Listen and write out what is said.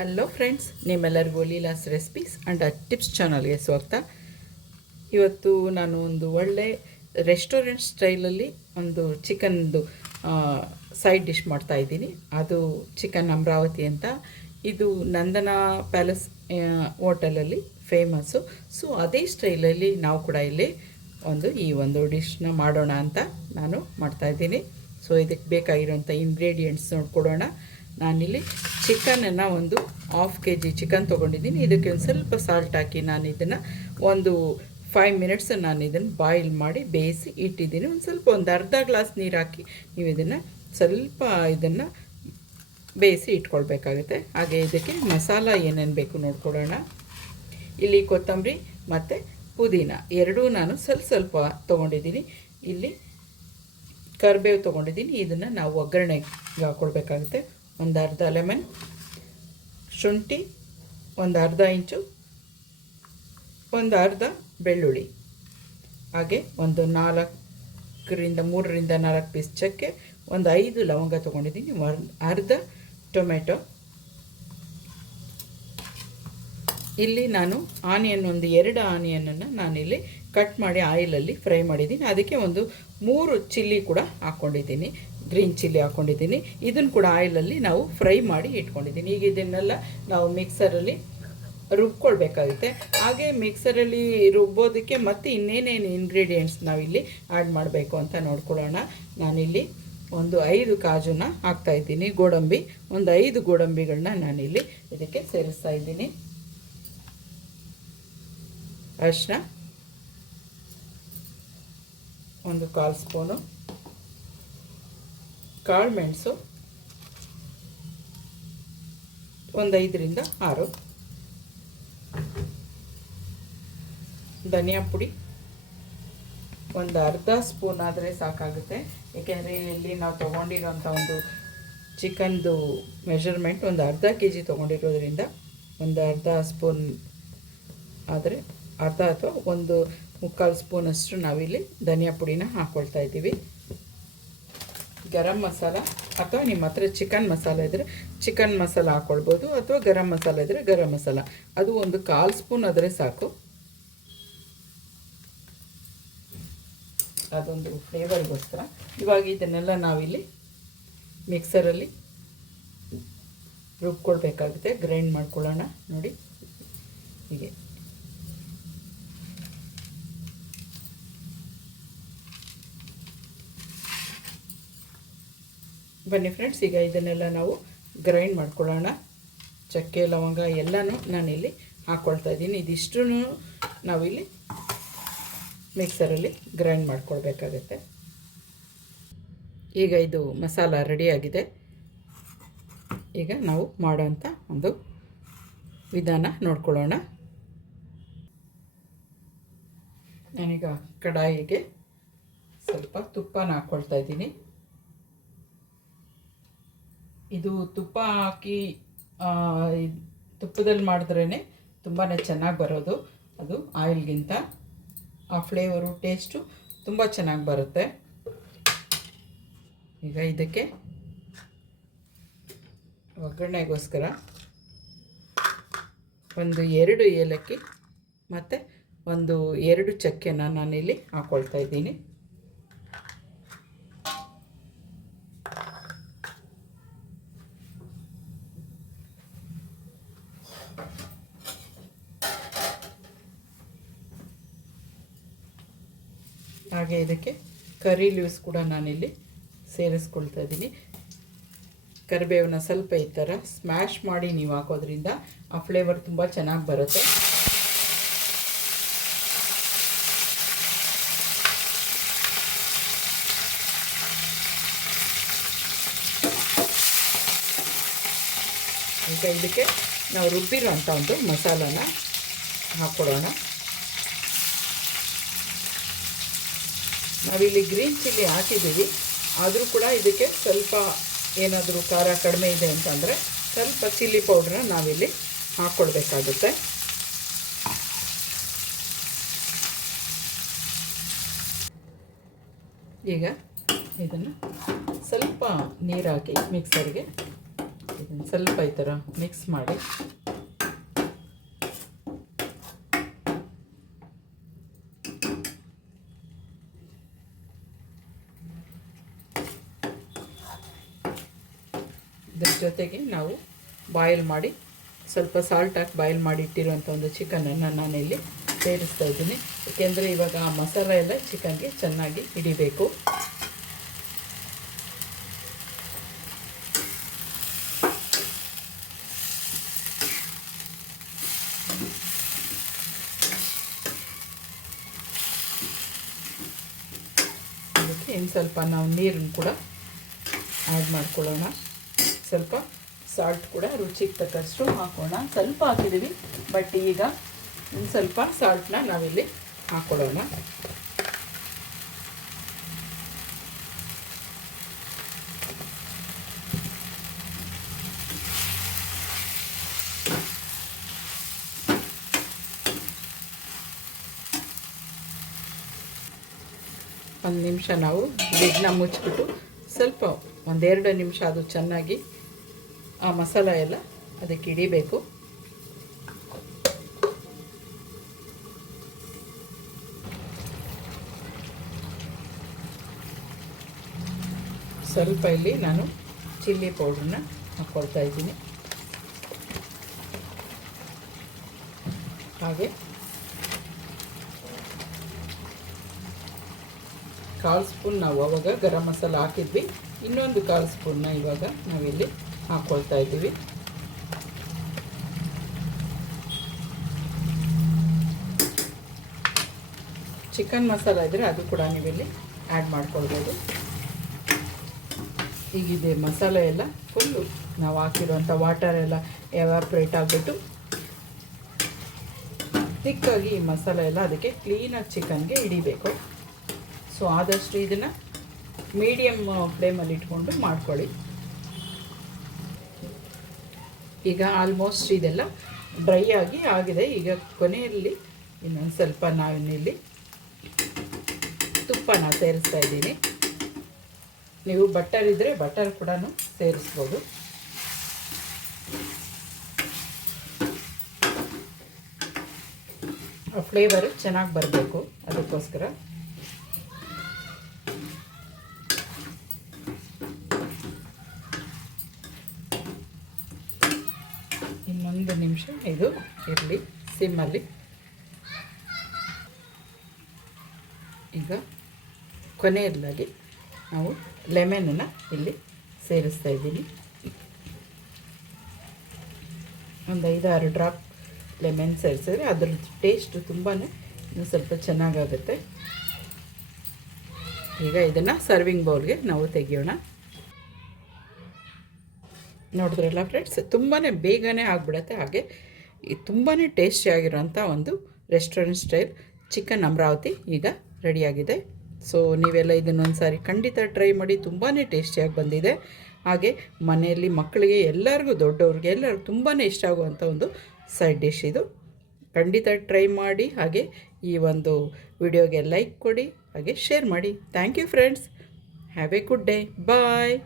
Hello friends, ನಿಮ್ಮೆಲ್ಲರಿಗೂ Leela's recipes and tips ಚಾನಲ್ಗೆ ಸ್ವಾಗತ. ಇವತ್ತು ನಾನು ಒಂದು ಒಳ್ಳೆ ರೆಸ್ಟೋರೆಂಟ್ ಸ್ಟೈಲಲ್ಲಿ ಒಂದು ಚಿಕನ್ದು ಸೈಡ್ ಡಿಶ್ ಮಾಡ್ತಾಯಿದ್ದೀನಿ. ಅದು ಚಿಕನ್ ಅಮರಾವತಿ ಅಂತ. ಇದು ನಂದನಾ ಪ್ಯಾಲೇಸ್ ಹೋಟೆಲಲ್ಲಿ ಫೇಮಸ್ಸು. ಸೊ ಅದೇ ಸ್ಟೈಲಲ್ಲಿ ನಾವು ಕೂಡ ಇಲ್ಲಿ ಈ ಒಂದು ಡಿಶ್ನ ಮಾಡೋಣ ಅಂತ ನಾನು ಮಾಡ್ತಾಯಿದ್ದೀನಿ. ಸೊ ಇದಕ್ಕೆ ಬೇಕಾಗಿರೋಂಥ ಇಂಗ್ರೀಡಿಯೆಂಟ್ಸ್ ನೋಡ್ಕೊಡೋಣ. ನಾನಿಲ್ಲಿ ಚಿಕನನ್ನು ಒಂದು 1/2 kg ಚಿಕನ್ ತೊಗೊಂಡಿದ್ದೀನಿ. ಇದಕ್ಕೆ ಒಂದು ಸ್ವಲ್ಪ ಸಾಲ್ಟ್ ಹಾಕಿ ನಾನು ಇದನ್ನು ಒಂದು 5 ಮಿನಿಟ್ಸ್ ನಾನು ಇದನ್ನು ಬಾಯ್ಲ್ ಮಾಡಿ ಬೇಯಿಸಿ ಇಟ್ಟಿದ್ದೀನಿ. ಒಂದು ಅರ್ಧ ಗ್ಲಾಸ್ ನೀರು ಹಾಕಿ ನೀವು ಇದನ್ನು ಸ್ವಲ್ಪ ಬೇಯಿಸಿ ಇಟ್ಕೊಳ್ಬೇಕಾಗುತ್ತೆ. ಹಾಗೆ ಇದಕ್ಕೆ ಮಸಾಲ ಏನೇನು ಬೇಕು ನೋಡ್ಕೊಡೋಣ. ಇಲ್ಲಿ ಕೊತ್ತಂಬರಿ ಮತ್ತು ಪುದೀನ ಎರಡೂ ನಾನು ಸ್ವಲ್ಪ ತೊಗೊಂಡಿದ್ದೀನಿ. ಇಲ್ಲಿ ಕರಿಬೇವು ತೊಗೊಂಡಿದ್ದೀನಿ. ಇದನ್ನು ನಾವು ಒಗ್ಗರಣೆಗೆ ಹಾಕ್ಕೊಳ್ಬೇಕಾಗುತ್ತೆ. ಒಂದು ಅರ್ಧ ಲೆಮನ್, ಶುಂಠಿ ಒಂದು ಅರ್ಧ ಇಂಚು, ಒಂದು ಅರ್ಧ ಬೆಳ್ಳುಳ್ಳಿ, ಹಾಗೆ ಒಂದು 3ರಿಂದ 4 ಪೀಸ್ ಚಕ್ಕೆ, ಒಂದು 5 ಲವಂಗ ತೊಗೊಂಡಿದ್ದೀನಿ, ಅರ್ಧ ಟೊಮೆಟೊ. ಇಲ್ಲಿ ನಾನು ಆನಿಯನ್ ಒಂದು 2 ಆನಿಯನನ್ನು ನಾನಿಲ್ಲಿ ಕಟ್ ಮಾಡಿ ಆಯಿಲಲ್ಲಿ ಫ್ರೈ ಮಾಡಿದ್ದೀನಿ. ಅದಕ್ಕೆ ಒಂದು 3 ಚಿಲ್ಲಿ ಕೂಡ ಹಾಕ್ಕೊಂಡಿದ್ದೀನಿ, ಗ್ರೀನ್ ಚಿಲ್ಲಿ ಹಾಕ್ಕೊಂಡಿದ್ದೀನಿ. ಇದನ್ನು ಕೂಡ ಆಯಿಲಲ್ಲಿ ನಾವು ಫ್ರೈ ಮಾಡಿ ಇಟ್ಕೊಂಡಿದ್ದೀನಿ. ಈಗ ಇದನ್ನೆಲ್ಲ ನಾವು ಮಿಕ್ಸರಲ್ಲಿ ರುಬ್ಕೊಳ್ಬೇಕಾಗುತ್ತೆ. ಹಾಗೆ ಮಿಕ್ಸರಲ್ಲಿ ರುಬ್ಬೋದಕ್ಕೆ ಮತ್ತು ಇನ್ನೇನೇನು ಇಂಗ್ರೀಡಿಯೆಂಟ್ಸ್ ನಾವಿಲ್ಲಿ ಆ್ಯಡ್ ಮಾಡಬೇಕು ಅಂತ ನೋಡ್ಕೊಳ್ಳೋಣ. ನಾನಿಲ್ಲಿ ಒಂದು 5 ಕಾಜುನ ಹಾಕ್ತಾಯಿದ್ದೀನಿ, ಗೋಡಂಬಿ. ಒಂದು 5 ಗೋಡಂಬಿಗಳನ್ನ ನಾನಿಲ್ಲಿ ಇದಕ್ಕೆ ಸೇರಿಸ್ತಾ ಇದ್ದೀನಿ. ಅರಿಶಿನ ಒಂದು 1/4 ಸ್ಪೂನು, ಕಾಳು ಮೆಣಸು ಒಂದು 5ರಿಂದ 6, ಧನಿಯಾ ಪುಡಿ ಒಂದು ಅರ್ಧ ಸ್ಪೂನ್ ಆದರೆ ಸಾಕಾಗುತ್ತೆ. ಏಕೆಂದರೆ ಇಲ್ಲಿ ನಾವು ತೊಗೊಂಡಿರೋಂಥ ಒಂದು ಚಿಕನ್ದು ಮೆಷರ್ಮೆಂಟ್ ಒಂದು ಅರ್ಧ kg ತೊಗೊಂಡಿರೋದ್ರಿಂದ ಒಂದು ಅರ್ಧ ಸ್ಪೂನ್ ಆದರೆ ಅರ್ಧ ಅಥವಾ ಒಂದು 3/4 ಸ್ಪೂನಷ್ಟು ನಾವಿಲ್ಲಿ ಧನಿಯಾ ಪುಡಿನ ಹಾಕ್ಕೊಳ್ತಾ ಇದ್ದೀವಿ. ಗರಂ ಮಸಾಲ ಅಥವಾ ನಿಮ್ಮ ಹತ್ರ ಚಿಕನ್ ಮಸಾಲ ಇದ್ದರೆ ಚಿಕನ್ ಮಸಾಲ ಹಾಕ್ಕೊಳ್ಬೋದು, ಅಥವಾ ಗರಂ ಮಸಾಲ ಇದ್ದರೆ ಗರಂ ಮಸಾಲ, ಅದು ಒಂದು 1/4 ಸ್ಪೂನ್ ಆದರೆ ಸಾಕು. ಅದೊಂದು ಫ್ಲೇವರ್ಗೋಸ್ಕರ. ಇವಾಗ ಇದನ್ನೆಲ್ಲ ನಾವಿಲ್ಲಿ ಮಿಕ್ಸರಲ್ಲಿ ರುಬ್ಕೊಳ್ಬೇಕಾಗುತ್ತೆ, ಗ್ರೈಂಡ್ ಮಾಡ್ಕೊಳ್ಳೋಣ. ನೋಡಿ ಹೀಗೆ ಬನ್ನಿ ಫ್ರೆಂಡ್ಸ್, ಈಗ ಇದನ್ನೆಲ್ಲ ನಾವು ಗ್ರೈಂಡ್ ಮಾಡ್ಕೊಳ್ಳೋಣ. ಚಕ್ಕೆ ಲವಂಗ ಎಲ್ಲನೂ ನಾನಿಲ್ಲಿ ಹಾಕ್ಕೊಳ್ತಾ ಇದ್ದೀನಿ. ಇದಿಷ್ಟು ನಾವಿಲ್ಲಿ ಮಿಕ್ಸರಲ್ಲಿ ಗ್ರೈಂಡ್ ಮಾಡ್ಕೊಳ್ಬೇಕಾಗತ್ತೆ. ಈಗ ಇದು ಮಸಾಲ ರೆಡಿಯಾಗಿದೆ. ಈಗ ನಾವು ಮಾಡೋಂಥ ಒಂದು ವಿಧಾನ ನೋಡ್ಕೊಳ್ಳೋಣ. ನಾನೀಗ ಕಡಾಯಿಗೆ ಸ್ವಲ್ಪ ತುಪ್ಪನ ಹಾಕ್ಕೊಳ್ತಾ ಇದ್ದೀನಿ. ಇದು ತುಪ್ಪ ಹಾಕಿ ತುಪ್ಪದಲ್ಲಿ ಮಾಡಿದ್ರೇ ತುಂಬಾ ಚೆನ್ನಾಗಿ ಬರೋದು. ಅದು ಆಯಿಲ್ಗಿಂತ ಆ ಫ್ಲೇವರು ಟೇಸ್ಟು ತುಂಬ ಚೆನ್ನಾಗಿ ಬರುತ್ತೆ. ಈಗ ಇದಕ್ಕೆ ಒಗ್ಗರಣೆಗೋಸ್ಕರ ಒಂದು 2 ಏಲಕ್ಕಿ ಮತ್ತು ಒಂದು 2 ಚಕ್ಕೆನ ನಾನಿಲ್ಲಿ ಹಾಕ್ಕೊಳ್ತಾ ಇದ್ದೀನಿ. ಹಾಗೆ ಇದಕ್ಕೆ ಕರಿ ಲೀವ್ಸ್ ಕೂಡ ನಾನಿಲ್ಲಿ ಸೇರಿಸ್ಕೊಳ್ತಾ ಇದ್ದೀನಿ. ಕರಿಬೇವನ್ನ ಸ್ವಲ್ಪ ಈ ಥರ ಸ್ಮ್ಯಾಶ್ ಮಾಡಿ ನೀವು ಹಾಕೋದ್ರಿಂದ ಆ ಫ್ಲೇವರ್ ತುಂಬ ಚೆನ್ನಾಗಿ ಬರುತ್ತೆ. ಈಗ ಇದಕ್ಕೆ ನಾವು ರುಬ್ಬಿರೋಂಥ ಒಂದು ಮಸಾಲಾನ ಹಾಕ್ಕೊಡೋಣ. ನಾವಿಲ್ಲಿ ಗ್ರೀನ್ ಚಿಲ್ಲಿ ಹಾಕಿದ್ದೀವಿ, ಆದರೂ ಕೂಡ ಇದಕ್ಕೆ ಸ್ವಲ್ಪ ಏನಾದರೂ ಖಾರ ಕಡಿಮೆ ಇದೆ ಅಂತಂದರೆ ಸ್ವಲ್ಪ ಚಿಲ್ಲಿ ಪೌಡ್ರನ್ನ ನಾವಿಲ್ಲಿ ಹಾಕ್ಕೊಳ್ಬೇಕಾಗುತ್ತೆ. ಈಗ ಇದನ್ನು ಸ್ವಲ್ಪ ನೀರು ಹಾಕಿ ಮಿಕ್ಸರ್ಗೆ ಇದನ್ನು ಸ್ವಲ್ಪ ಈ ಥರ ಮಿಕ್ಸ್ ಮಾಡಿ ಇದರ ಜೊತೆಗೆ ನಾವು ಬಾಯ್ಲ್ ಮಾಡಿ ಸ್ವಲ್ಪ ಸಾಲ್ಟ್ ಹಾಕಿ ಬಾಯ್ಲ್ ಮಾಡಿ ಇಟ್ಟಿರುವಂಥ ಒಂದು ಚಿಕನನ್ನು ನಾನಿಲ್ಲಿ ಸೇರಿಸ್ತಾ ಇದ್ದೀನಿ. ಏಕೆಂದರೆ ಇವಾಗ ಆ ಮಸಾಲೆ ಎಲ್ಲ ಚಿಕನ್ಗೆ ಚೆನ್ನಾಗಿ ಹಿಡಿಬೇಕು. ಅದಕ್ಕೆ ಇನ್ನು ಸ್ವಲ್ಪ ನಾವು ನೀರನ್ನು ಕೂಡ ಆ್ಯಡ್ ಮಾಡ್ಕೊಳ್ಳೋಣ. ಸ್ವಲ್ಪ ಸಾಲ್ಟ್ ಕೂಡ ರುಚಿಗೆ ತಕ್ಕಷ್ಟು ಹಾಕೋಣ. ಸ್ವಲ್ಪ ಹಾಕಿದ್ದೀವಿ, ಬಟ್ ಈಗ ಒಂದು ಸ್ವಲ್ಪ ಸಾಲ್ಟನ್ನ ನಾವಿಲ್ಲಿ ಹಾಕ್ಕೊಳ್ಳೋಣ. ಒಂದು ನಿಮಿಷ ನಾವು ಲಿಡ್ನ ಮುಚ್ಚಿಬಿಟ್ಟು ಸ್ವಲ್ಪ ಒಂದೆರಡು ನಿಮಿಷ ಅದು ಚೆನ್ನಾಗಿ ಆ ಮಸಾಲ ಎಲ್ಲ ಅದಕ್ಕೆ ಹಿಡಿಬೇಕು. ಸ್ವಲ್ಪ ಇಲ್ಲಿ ನಾನು ಚಿಲ್ಲಿ ಪೌಡ್ರನ್ನ ಹಾಕ್ಕೊಳ್ತಾ ಇದ್ದೀನಿ. ಹಾಗೆ 1/4 ಸ್ಪೂನ್ ನಾವು ಆವಾಗ ಗರಂ ಮಸಾಲ ಹಾಕಿದ್ವಿ, ಇನ್ನೊಂದು 1/4 ಸ್ಪೂನ್ನ ಇವಾಗ ನಾವಿಲ್ಲಿ ಹಾಕ್ಕೊಳ್ತಾ ಇದ್ದೀವಿ. ಚಿಕನ್ ಮಸಾಲ ಇದ್ದರೆ ಅದು ಕೂಡ ನೀವಿಲ್ಲಿ ಆ್ಯಡ್ ಮಾಡ್ಕೊಳ್ಬೋದು. ಹೀಗಿದೆ ಮಸಾಲೆ ಎಲ್ಲ ಫುಲ್ಲು ನಾವು ಹಾಕಿರುವಂಥ ವಾಟರ್ ಎಲ್ಲ ಎವಾಪ್ರೇಟ್ ಆಗಿಬಿಟ್ಟು ತಿಕ್ಕಾಗಿ ಈ ಮಸಾಲೆ ಎಲ್ಲ ಅದಕ್ಕೆ ಕ್ಲೀನಾಗಿ ಚಿಕನ್ಗೆ ಹಿಡಿಬೇಕು. ಸೊ ಆದಷ್ಟು ಇದನ್ನು ಮೀಡಿಯಮ್ ಫ್ಲೇಮಲ್ಲಿ ಇಟ್ಕೊಂಡು ಮಾಡ್ಕೊಳ್ಳಿ. ಈಗ ಆಲ್ಮೋಸ್ಟ್ ಇದೆಲ್ಲ ಡ್ರೈ ಆಗಿದೆ. ಈಗ ಕೊನೆಯಲ್ಲಿ ಇನ್ನೊಂದು ಸ್ವಲ್ಪ ನಾವಿಲ್ಲಿ ತುಪ್ಪನ ಸೇರಿಸ್ತಾ ಇದ್ದೀನಿ. ನೀವು ಬಟರ್ ಇದ್ದರೆ ಬಟರ್ ಕೂಡ ಸೇರಿಸ್ಬೋದು. ಆ ಫ್ಲೇವರು ಚೆನ್ನಾಗಿ ಬರಬೇಕು, ಅದಕ್ಕೋಸ್ಕರ. ಇನ್ನೊಂದು ನಿಮಿಷ ಇದು ಇರಲಿ ಸಿಮ್ಮಲ್ಲಿ. ಈಗ ಕೊನೆಯದಾಗಿ ನಾವು ಲೆಮನನ್ನು ಇಲ್ಲಿ ಸೇರಿಸ್ತಾ ಇದ್ದೀನಿ. ಒಂದು 5-6 ಡ್ರಾಪ್ ಲೆಮನ್ ಸೇರಿಸಿದ್ರೆ ಅದ್ರದ್ದು ಟೇಸ್ಟು ತುಂಬಾ ಇನ್ನೂ ಸ್ವಲ್ಪ ಚೆನ್ನಾಗಾಗುತ್ತೆ. ಈಗ ಇದನ್ನು ಸರ್ವಿಂಗ್ ಬೌಲ್ಗೆ ನಾವು ತೆಗೆಯೋಣ. ನೋಡಿದ್ರಲ್ಲ ಫ್ರೆಂಡ್ಸ್, ತುಂಬಾ ಬೇಗನೆ ಆಗಿಬಿಡುತ್ತೆ. ಹಾಗೆ ತುಂಬಾ ಟೇಸ್ಟಿಯಾಗಿರೋಂಥ ಒಂದು ರೆಸ್ಟೋರೆಂಟ್ ಸ್ಟೈಲ್ ಚಿಕನ್ ಅಮರಾವತಿ ಈಗ ರೆಡಿಯಾಗಿದೆ. ಸೊ ನೀವೆಲ್ಲ ಇದನ್ನೊಂದು ಸಾರಿ ಖಂಡಿತ ಟ್ರೈ ಮಾಡಿ, ತುಂಬಾ ಟೇಸ್ಟಿಯಾಗಿ ಬಂದಿದೆ. ಹಾಗೆ ಮನೆಯಲ್ಲಿ ಮಕ್ಕಳಿಗೆ ಎಲ್ಲರಿಗೂ ದೊಡ್ಡವ್ರಿಗೆ ಎಲ್ಲರಿಗೂ ತುಂಬಾ ಇಷ್ಟ ಆಗುವಂಥ ಒಂದು ಸೈಡ್ ಡಿಶ್ ಇದು. ಖಂಡಿತ ಟ್ರೈ ಮಾಡಿ. ಹಾಗೆ ಈ ಒಂದು ವಿಡಿಯೋಗೆ ಲೈಕ್ ಕೊಡಿ, ಹಾಗೆ ಶೇರ್ ಮಾಡಿ. Thank you friends. Have a good day. Bye.